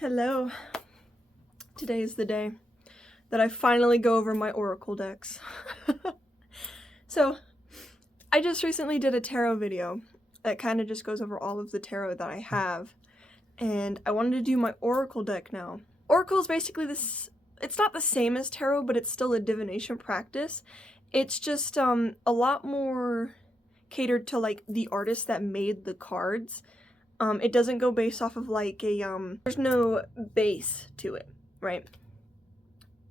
Hello. Today is the day that I finally go over my oracle decks. So, I just recently did a tarot video that kind of just goes over all of the tarot that I have, and I wanted to do my oracle deck now. Oracle is basically this, it's not the same as tarot, but it's still a divination practice. It's just a lot more catered to like the artist that made the cards. It doesn't go based off of like a there's no base to it, right?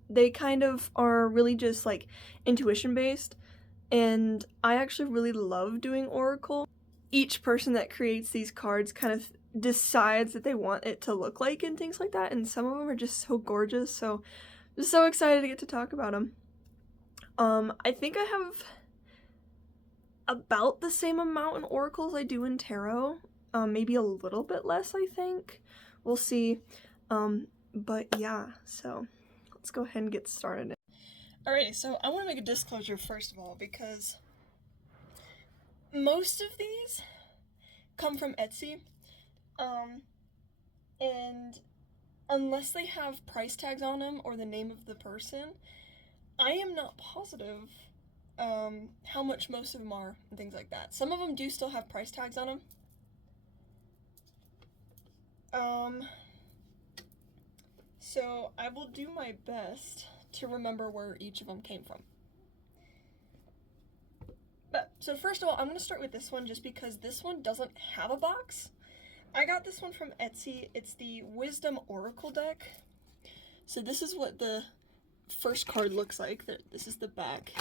They kind of are really just like intuition based, and I actually really love doing oracle. Each person that creates these cards kind of decides that they want it to look like and things like that, and some of them are just so gorgeous, so I'm just so excited to get to talk about them. I think I have about the same amount in oracles I do in tarot, maybe a little bit less, I think. We'll see. But yeah, so let's go ahead and get started. Alrighty, so I want to make a disclosure first of all, because most of these come from Etsy, and unless they have price tags on them or the name of the person, I am not positive how much most of them are and things like that. Some of them do still have price tags on them. So I will do my best to remember where each of them came from. But, so first of all, I'm going to start with this one just because this one doesn't have a box. I got this one from Etsy. It's the Wisdom Oracle deck. So this is what the first card looks like. This is the back.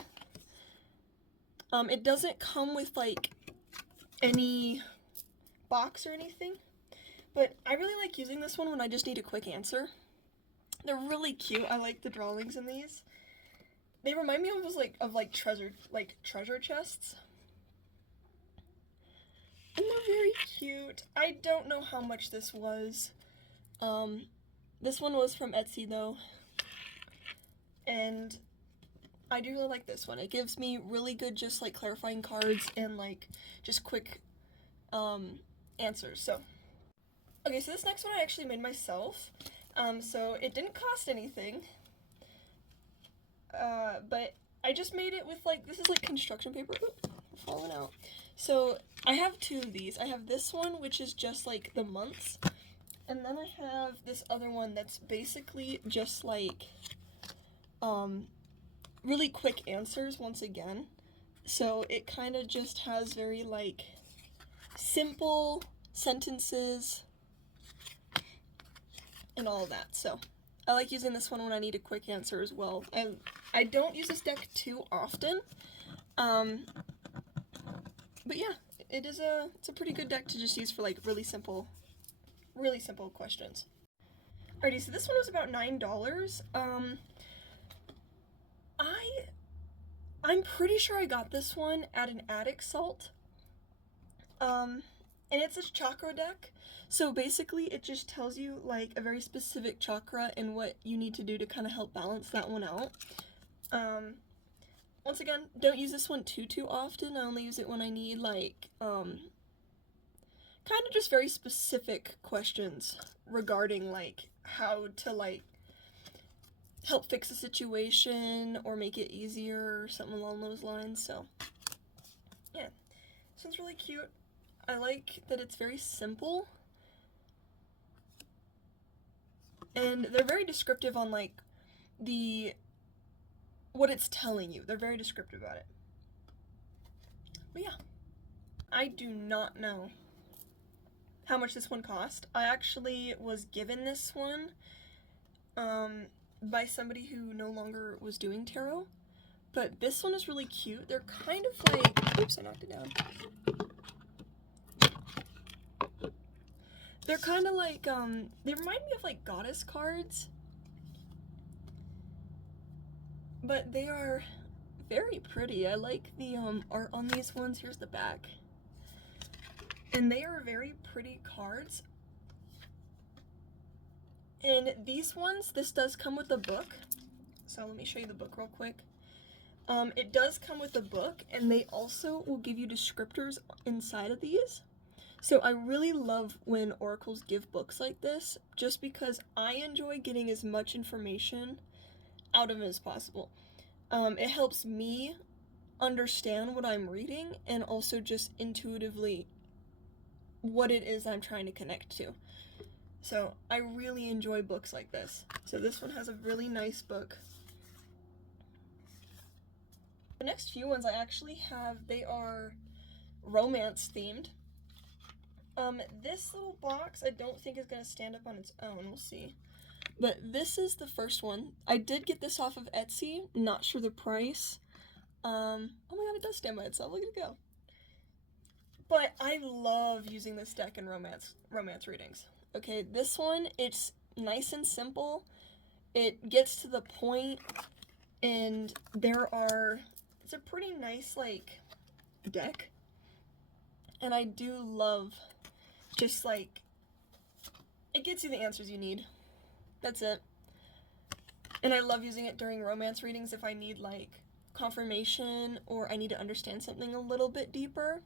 It doesn't come with like any box or anything, but I really like using this one when I just need a quick answer. They're really cute. I like the drawings in these. They remind me almost of treasure chests. And they're very cute. I don't know how much this was. This one was from Etsy though. And I do really like this one. It gives me really good just like clarifying cards and like just quick answers. So okay, so this next one I actually made myself. So it didn't cost anything. But I just made it with like, this is like construction paper. Oops, falling out. So I have two of these. I have this one, which is just like the months, and then I have this other one that's basically just like really quick answers once again. So it kind of just has very like simple sentences and all of that. So I like using this one when I need a quick answer as well. I don't use this deck too often, but yeah, it's a pretty good deck to just use for like really simple questions. Alrighty, so this one was about $9. I'm pretty sure I got this one at an attic salt. And it's a chakra deck. So basically it just tells you like a very specific chakra and what you need to do to kind of help balance that one out. Once again, don't use this one too often. I only use it when I need like kind of just very specific questions regarding like how to like help fix a situation or make it easier or something along those lines. So yeah, this one's really cute. I like that it's very simple, and they're very descriptive on like what it's telling you. They're very descriptive about it. But yeah, I do not know how much this one cost. I actually was given this one by somebody who no longer was doing tarot, but this one is really cute. They're kind of like, oops, I knocked it down. They're kind of like, they remind me of like goddess cards, but they are very pretty. I like the art on these ones. Here's the back. And they are very pretty cards. And these ones, this does come with a book. So let me show you the book real quick. It does come with a book, and they also will give you descriptors inside of these. So I really love when oracles give books like this, just because I enjoy getting as much information out of it as possible. It helps me understand what I'm reading and also just intuitively what it is I'm trying to connect to. So I really enjoy books like this. So this one has a really nice book. The next few ones I actually have, they are romance themed. This little box I don't think is going to stand up on its own, we'll see. But this is the first one. I did get this off of Etsy, not sure the price. Oh my god, it does stand by itself, look at it go. But I love using this deck in romance readings. Okay, this one, it's nice and simple. It gets to the point, and it's a pretty nice, like, deck. And I do love just, like, it gets you the answers you need. That's it. And I love using it during romance readings if I need, like, confirmation or I need to understand something a little bit deeper.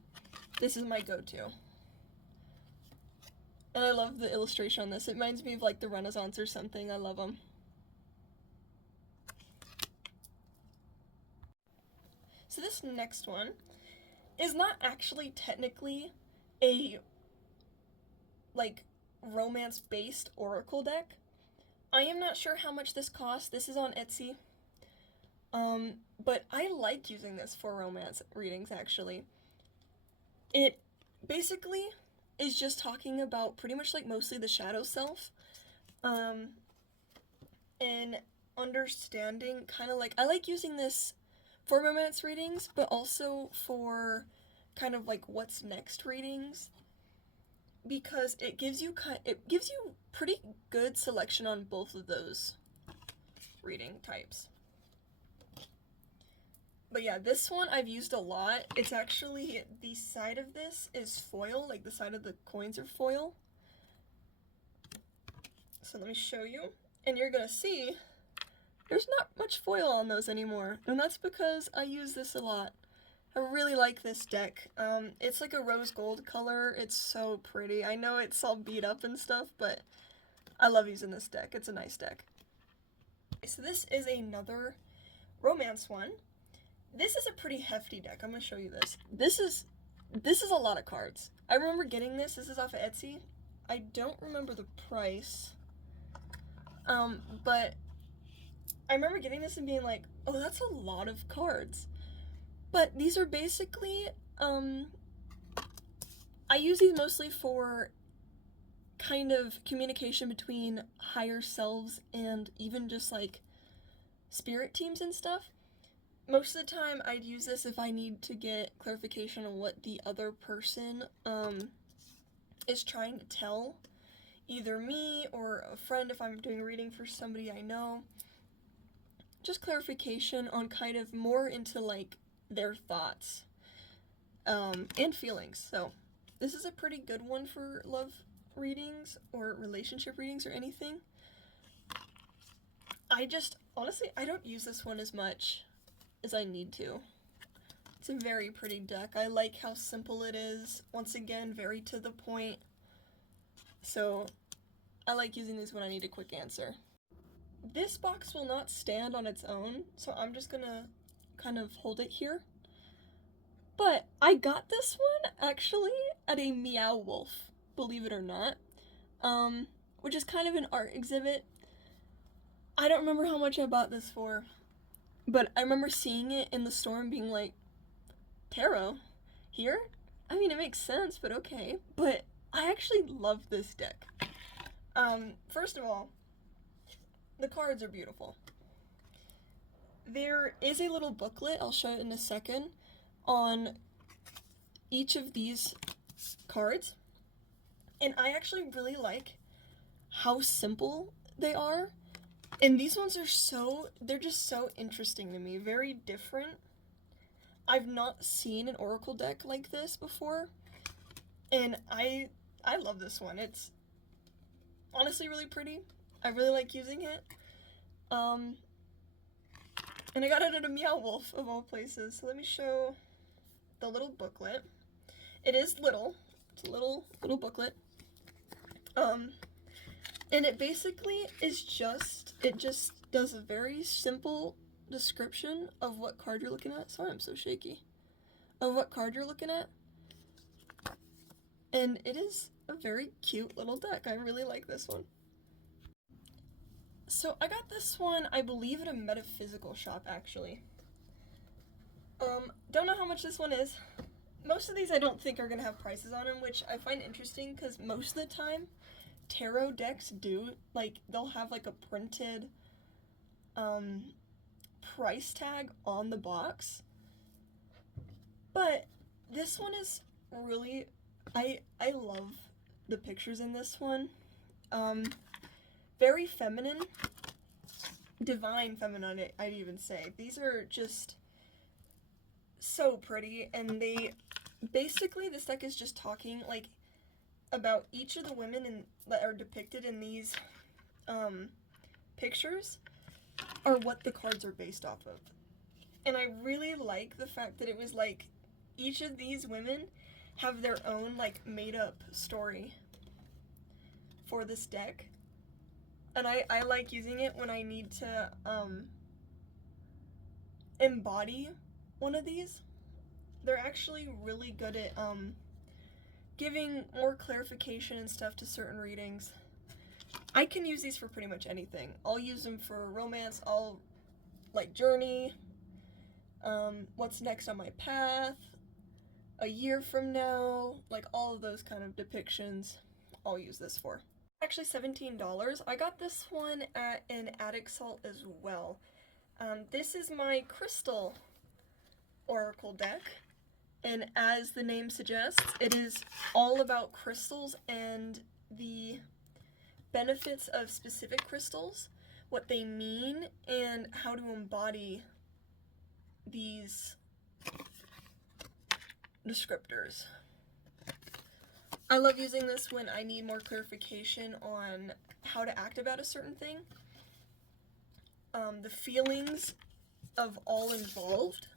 This is my go-to. And I love the illustration on this. It reminds me of, like, the Renaissance or something. I love them. So this next one is not actually technically a, like, romance-based oracle deck. I am not sure how much this costs. This is on Etsy. But I like using this for romance readings, actually. It basically is just talking about pretty much, like, mostly the shadow self. And understanding, kind of like, I like using this for romance readings, but also for kind of like what's next readings, because it gives you pretty good selection on both of those reading types. But yeah, this one I've used a lot. It's actually, the side of this is foil, like the side of the coins are foil. So let me show you, and you're gonna see there's not much foil on those anymore, and that's because I use this a lot. I really like this deck. It's like a rose gold color. It's so pretty. I know it's all beat up and stuff, but I love using this deck. It's a nice deck. So this is another romance one. This is a pretty hefty deck. I'm gonna show you this. This is a lot of cards. I remember getting this. This is off of Etsy. I don't remember the price. But I remember getting this and being like, oh, that's a lot of cards. But these are basically, I use these mostly for kind of communication between higher selves and even just like spirit teams and stuff. Most of the time I'd use this if I need to get clarification on what the other person is trying to tell either me or a friend if I'm doing a reading for somebody I know. Just clarification on kind of more into like their thoughts and feelings. So this is a pretty good one for love readings or relationship readings or anything. Honestly, I don't use this one as much as I need to. It's a very pretty deck. I like how simple it is. Once again, very to the point. So I like using these when I need a quick answer. This box will not stand on its own, so I'm just gonna kind of hold it here. But I got this one actually at a Meow Wolf, believe it or not, which is kind of an art exhibit. I don't remember how much I bought this for, but I remember seeing it in the store and being like, tarot? Here? I mean, it makes sense, but okay. But I actually love this deck. First of all, the cards are beautiful. There is a little booklet, I'll show it in a second, on each of these cards. And I actually really like how simple they are. And these ones are they're just so interesting to me, very different. I've not seen an oracle deck like this before, and I love this one. It's honestly really pretty. I really like using it. And I got it at a Meow Wolf of all places. So let me show the little booklet. It is little. It's a little booklet. And it basically is it just does a very simple description of what card you're looking at. Sorry, I'm so shaky. Of what card you're looking at. And it is a very cute little deck. I really like this one. So I got this one, I believe, at a metaphysical shop, actually. Don't know how much this one is. Most of these I don't think are gonna have prices on them, which I find interesting because most of the time tarot decks do, like, they'll have like a printed price tag on the box. But this one is really, I love the pictures in this one. Very feminine, divine feminine, I'd even say. These are just so pretty, and they basically, this deck is just talking like about each of the women that are depicted in these pictures are what the cards are based off of. And I really like the fact that it was like each of these women have their own like made up story for this deck. And I like using it when I need to embody one of these. They're actually really good at giving more clarification and stuff to certain readings. I can use these for pretty much anything. I'll use them for romance, I'll like journey, what's next on my path, a year from now, like all of those kind of depictions I'll use this for. Actually $17. I got this one at an Attic Salt as well. This is my crystal oracle deck, and as the name suggests, it is all about crystals and the benefits of specific crystals, what they mean, and how to embody these descriptors. I love using this when I need more clarification on how to act about a certain thing. The feelings of all involved.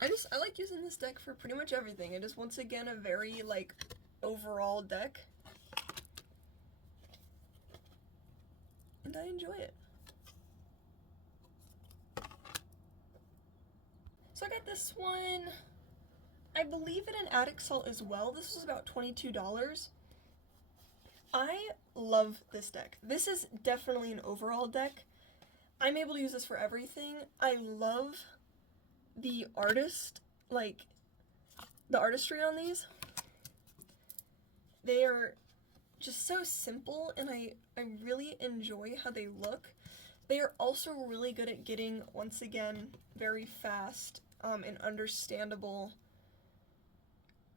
I like using this deck for pretty much everything. It is once again a very like overall deck. And I enjoy it. So I got this one, I believe, at an Attic Salt as well. This was about $22. I love this deck. This is definitely an overall deck. I'm able to use this for everything. I love the the artistry on these. They are just so simple, and I really enjoy how they look. They are also really good at getting, once again, very fast and understandable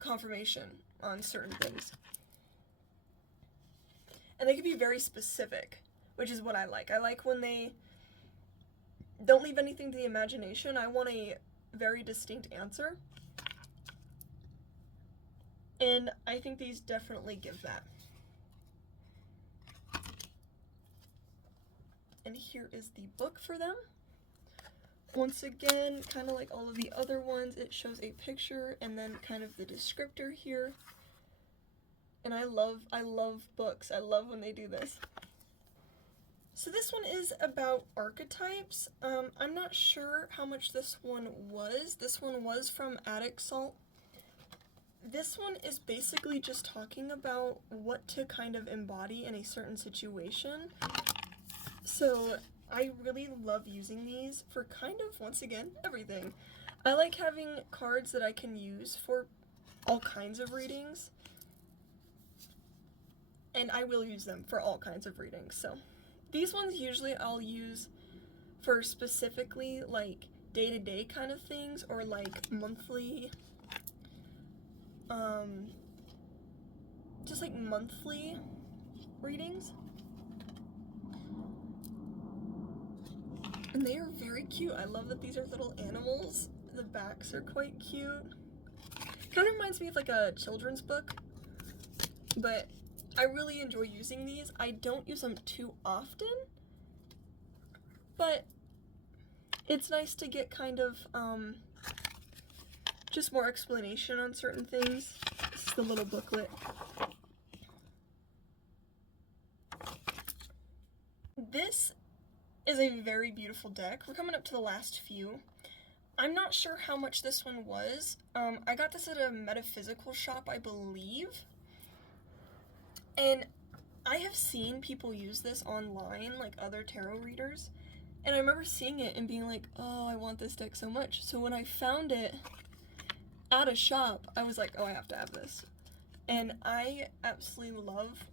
confirmation on certain things. And they can be very specific, which is what I like. I like when they don't leave anything to the imagination. I want a very distinct answer. And I think these definitely give that. And here is the book for them. Once again, kind of like all of the other ones, it shows a picture and then kind of the descriptor here. And I love books. I love when they do this. So this one is about archetypes. I'm not sure how much this one was. This one was from Attic Salt. This one is basically just talking about what to kind of embody in a certain situation. So I really love using these for kind of, once again, everything. I like having cards that I can use for all kinds of readings. And I will use them for all kinds of readings. So these ones usually I'll use for specifically like day-to-day kind of things, or like monthly, just like monthly readings. And they are very cute. I love that these are little animals. The backs are quite cute. Kind of reminds me of like a children's book, but I really enjoy using these. I don't use them too often, but it's nice to get kind of just more explanation on certain things. This is the little booklet. This is a very beautiful deck. We're coming up to the last few. I'm not sure how much this one was. I got this at a metaphysical shop, I believe. And I have seen people use this online, like other tarot readers. And I remember seeing it and being like, oh, I want this deck so much. So when I found it at a shop, I was like, oh, I have to have this. And I absolutely love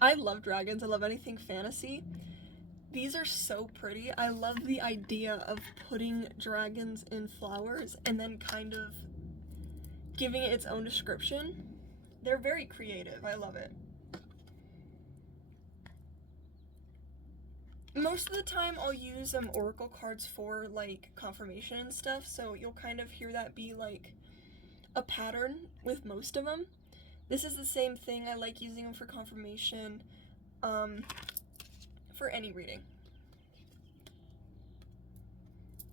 I love dragons. I love anything fantasy. These are so pretty. I love the idea of putting dragons in flowers and then kind of giving it its own description. They're very creative. I love it. Most of the time I'll use oracle cards for like confirmation and stuff, so you'll kind of hear that be like a pattern with most of them. This is the same thing. I like using them for confirmation, for any reading.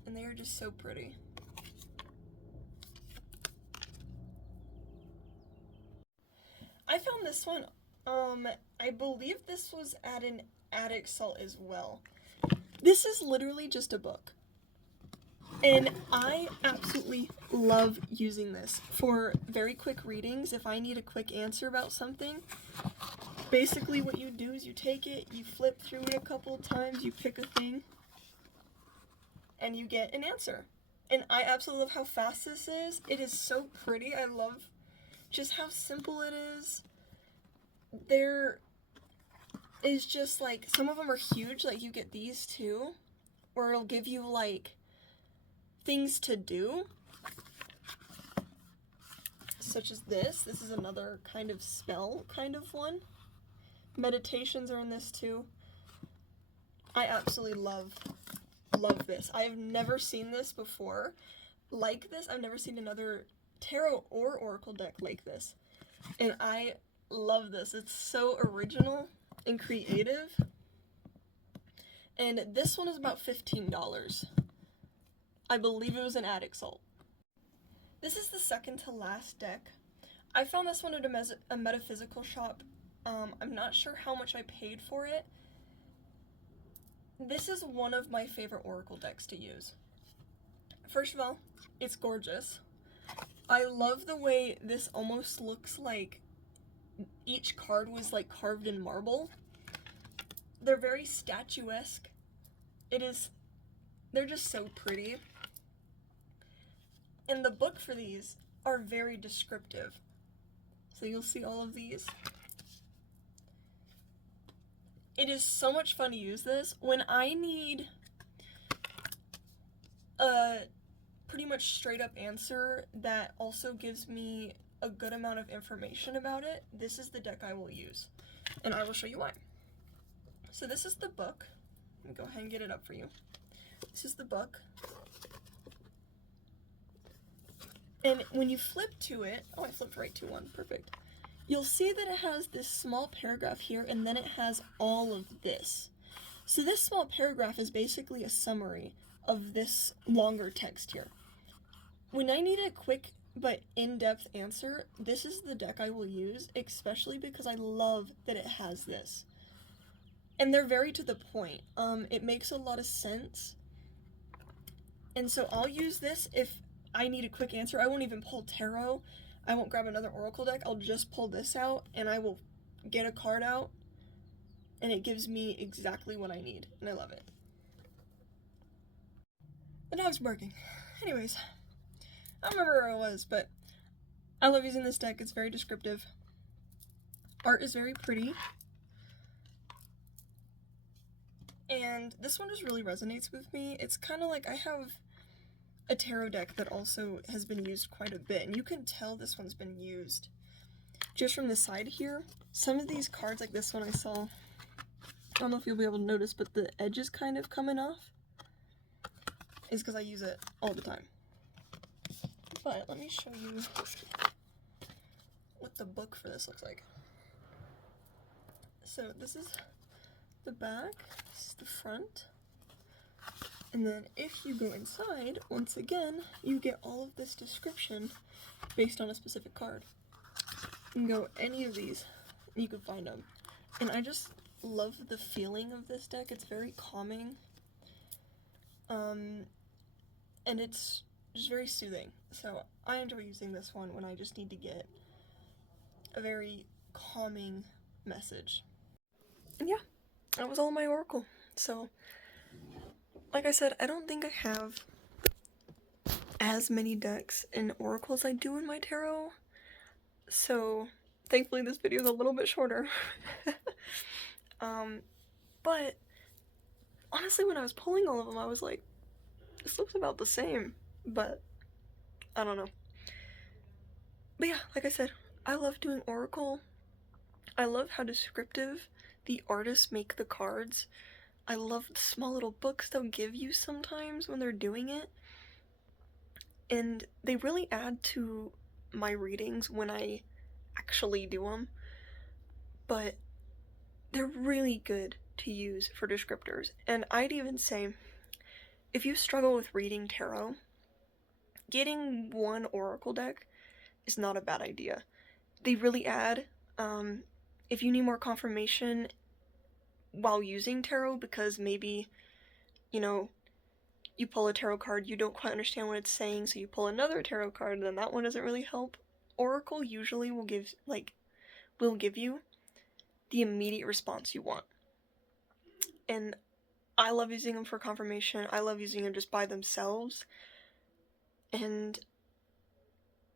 And they are just so pretty. I found this one, I believe this was at an attic salt as well. This is literally just a book. And I absolutely love using this for very quick readings. If I need a quick answer about something, basically what you do is you take it, you flip through it a couple of times, you pick a thing, and you get an answer. And I absolutely love how fast this is. It is so pretty. I love just how simple it is. There is just like, some of them are huge, like you get these too, or it'll give you like things to do, such as this. This is another kind of spell kind of one. Meditations are in this too. I absolutely love this. I've never seen this before like this. I've never seen another tarot or oracle deck like this, and I love this. It's so original and creative. And this one is about $15. I believe it was an attic salt. This is the second to last deck. I found this one at a metaphysical shop. I'm not sure how much I paid for it. This is one of my favorite oracle decks to use. First of all, it's gorgeous. I love the way this almost looks like each card was like carved in marble. They're very statuesque. They're just so pretty. And the book for these are very descriptive. So you'll see all of these. It is so much fun to use this. When I need a pretty much straight up answer that also gives me a good amount of information about it, this is the deck I will use. And I will show you why. So this is the book. Let me go ahead and get it up for you. This is the book. And when you flip to it, oh, I flipped right to one, perfect. You'll see that it has this small paragraph here, and then it has all of this. So this small paragraph is basically a summary of this longer text here. When I need a quick but in-depth answer, this is the deck I will use, especially because I love that it has this. And they're very to the point. It makes a lot of sense. And so I'll use this if I need a quick answer. I won't even pull tarot. I won't grab another oracle deck. I'll just pull this out and I will get a card out and it gives me exactly what I need, and I love it. The dog's barking. Anyways, I don't remember where I was, but I love using this deck. It's very descriptive. Art is very pretty. And this one just really resonates with me. It's kind of like I have a tarot deck that also has been used quite a bit, and you can tell this one's been used just from the side here. Some of these cards, like this one I saw, I don't know if you'll be able to notice, but the edge is kind of coming off, is because I use it all the time. But let me show you what the book for this looks like. So this is the back, this is the front. And then if you go inside, once again, you get all of this description based on a specific card. You can go any of these, you can find them. And I just love the feeling of this deck. It's very calming. And it's just very soothing. So I enjoy using this one when I just need to get a very calming message. And yeah, that was all my Oracle. So, like I said, I don't think I have as many decks in Oracle as I do in my tarot. So, thankfully this video is a little bit shorter. But honestly, when I was pulling all of them, I was like, this looks about the same, but I don't know. But yeah, like I said, I love doing Oracle. I love how descriptive the artists make the cards. I love the small little books they'll give you sometimes when they're doing it. And they really add to my readings when I actually do them. But they're really good to use for descriptors. And I'd even say, if you struggle with reading tarot, getting one Oracle deck is not a bad idea. They really add. If you need more confirmation while using tarot, because maybe, you know, you pull a tarot card, you don't quite understand what it's saying, so you pull another tarot card, and then that one doesn't really help. Oracle usually will give you the immediate response you want. And I love using them for confirmation. I love using them just by themselves. And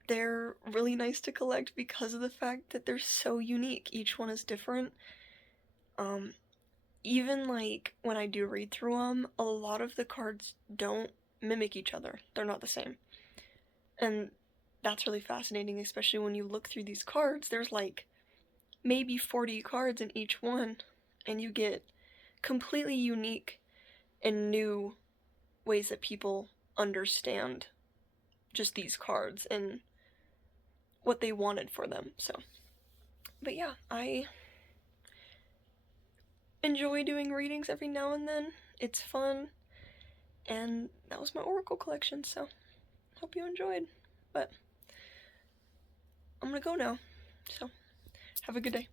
they're really nice to collect because of the fact that they're so unique. Each one is different. Even like when I do read through them, a lot of the cards don't mimic each other. They're not the same. And that's really fascinating, especially when you look through these cards. There's like maybe 40 cards in each one, and you get completely unique and new ways that people understand just these cards and what they wanted for them. So, but yeah, I enjoy doing readings every now and then. It's fun, and that was my Oracle collection, so hope you enjoyed. But I'm gonna go now, so have a good day.